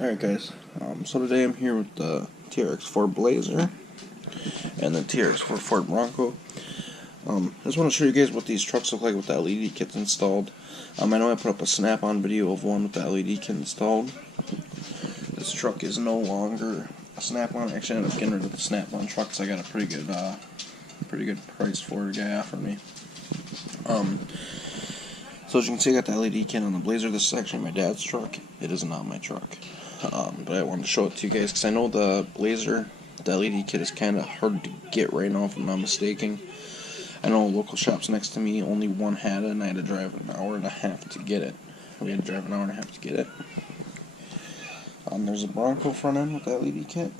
Alright guys, so today I'm here with the Trx-4 Blazer and the Trx-4 Ford Bronco. I just want to show you guys what these trucks look like with the LED kits installed. I know I put up a snap-on video of one with the LED kit installed. This truck is no longer a snap-on. Actually, I ended up getting rid of the snap-on truck because I got a pretty good price for it. A guy offered me. So as you can see, I got the LED kit on the Blazer. This is actually my dad's truck. It is not my truck. But I wanted to show it to you guys because I know the Blazer, the LED kit is kind of hard to get right now if I'm not mistaken. I know local shops next to me, only one had it and I had to drive an hour and a half to get it. We had to drive an hour and a half to get it. There's a Bronco front end with the LED kit.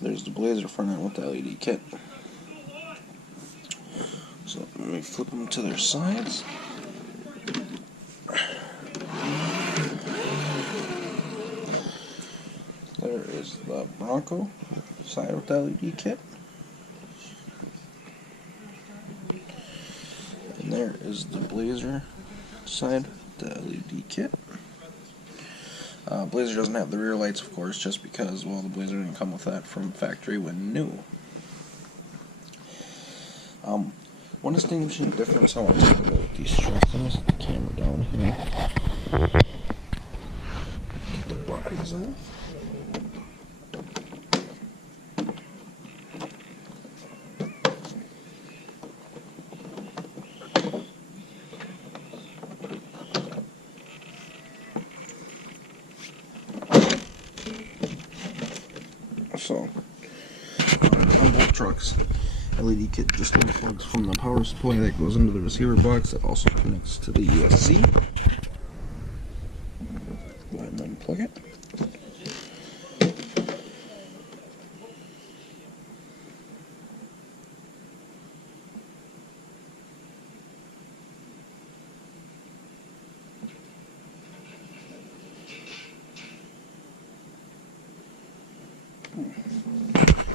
There's the Blazer front end with the LED kit. So let me flip them to their sides. There is the Bronco side with the LED kit. And there is the Blazer side with the LED kit. Blazer doesn't have the rear lights, of course, just because, well, the Blazer didn't come with that from factory when new. One distinguishing difference I want to talk about with these trucks, I'm going to set the camera down here. Get the bodies off. So, on both trucks, LED kit just unplugs from the power supply that goes into the receiver box that also connects to the USB. Go ahead and unplug it.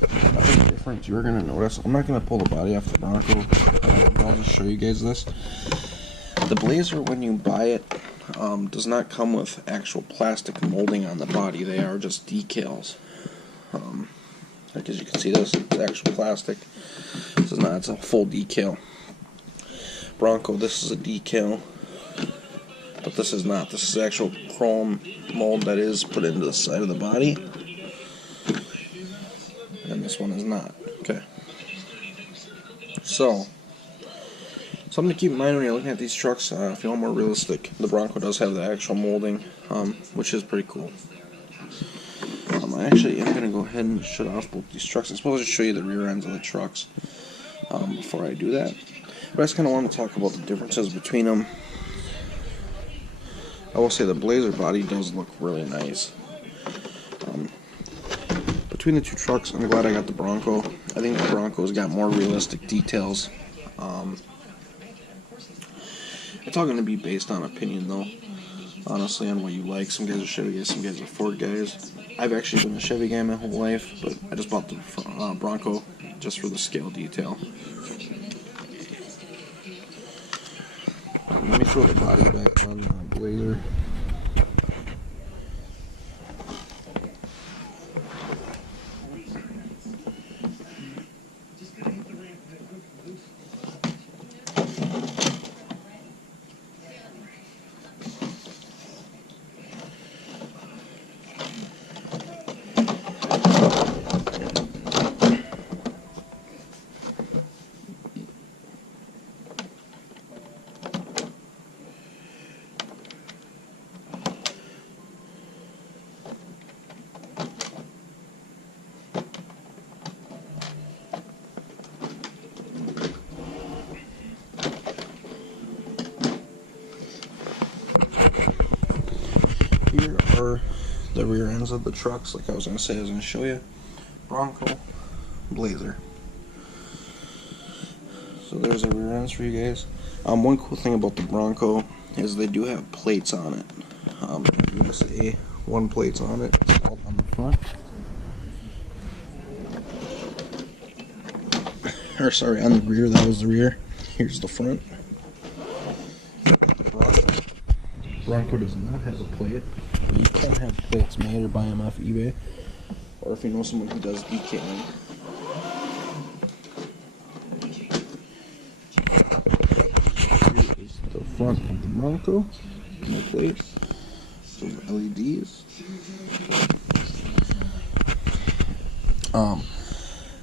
Another difference you're going to notice, I'm not going to pull the body off the Bronco, I'll just show you guys this. The Blazer, when you buy it, does not come with actual plastic molding on the body. They are just decals. Like as you can see, this is actual plastic. This is not, it's a full decal. Bronco, this is a decal, but this is not. This is actual chrome mold that is put into the side of the body. And this one is not. Okay. So, something to keep in mind when you're looking at these trucks, if you want more realistic, the Bronco does have the actual molding, which is pretty cool. I actually am going to go ahead and shut off both these trucks. I'm supposed to show you the rear ends of the trucks before I do that. But I just kind of want to talk about the differences between them. I will say the Blazer body does look really nice. Between the two trucks, I'm glad I got the Bronco. I think the Bronco's got more realistic details. It's all going to be based on opinion, though. Honestly, on what you like. Some guys are Chevy guys, some guys are Ford guys. I've actually been a Chevy guy my whole life, but I just bought the Bronco just for the scale detail. Let me throw the body back on the Blazer. Here are the rear ends of the trucks. Like I was going to say, I was going to show you. Bronco, Blazer. So there's the rear ends for you guys. One cool thing about the Bronco is they do have plates on it. You can see one plate's on it. It's all on the front. Or sorry, on the rear. That was the rear. Here's the front. Bronco does not have a plate, but you can have plates made or buy them off eBay, or if you know someone who does decaying. Here is the front of the Bronco, no plate, some LEDs.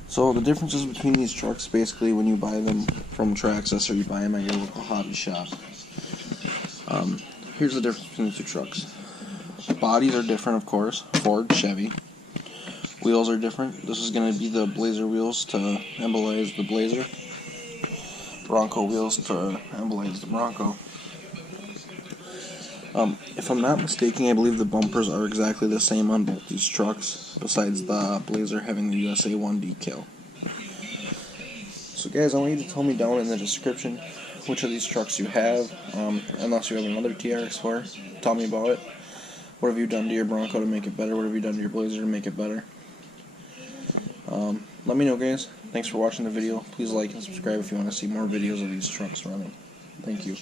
So the differences between these trucks, basically, when you buy them from Traxxas or you buy them at your local hobby shop. Here's the difference between the two trucks. Bodies are different, of course. Ford, Chevy. Wheels are different. This is going to be the Blazer wheels to embolize the Blazer. Bronco wheels to embolize the Bronco. If I'm not mistaken, I believe the bumpers are exactly the same on both these trucks, besides the Blazer having the USA 1 decal. So guys, I want you to tell me down in the description which of these trucks you have, unless you have another Trx-4. Tell me about it. What have you done to your Bronco to make it better? What have you done to your Blazer to make it better? Let me know, guys. Thanks for watching the video. Please like and subscribe if you want to see more videos of these trucks running. Thank you.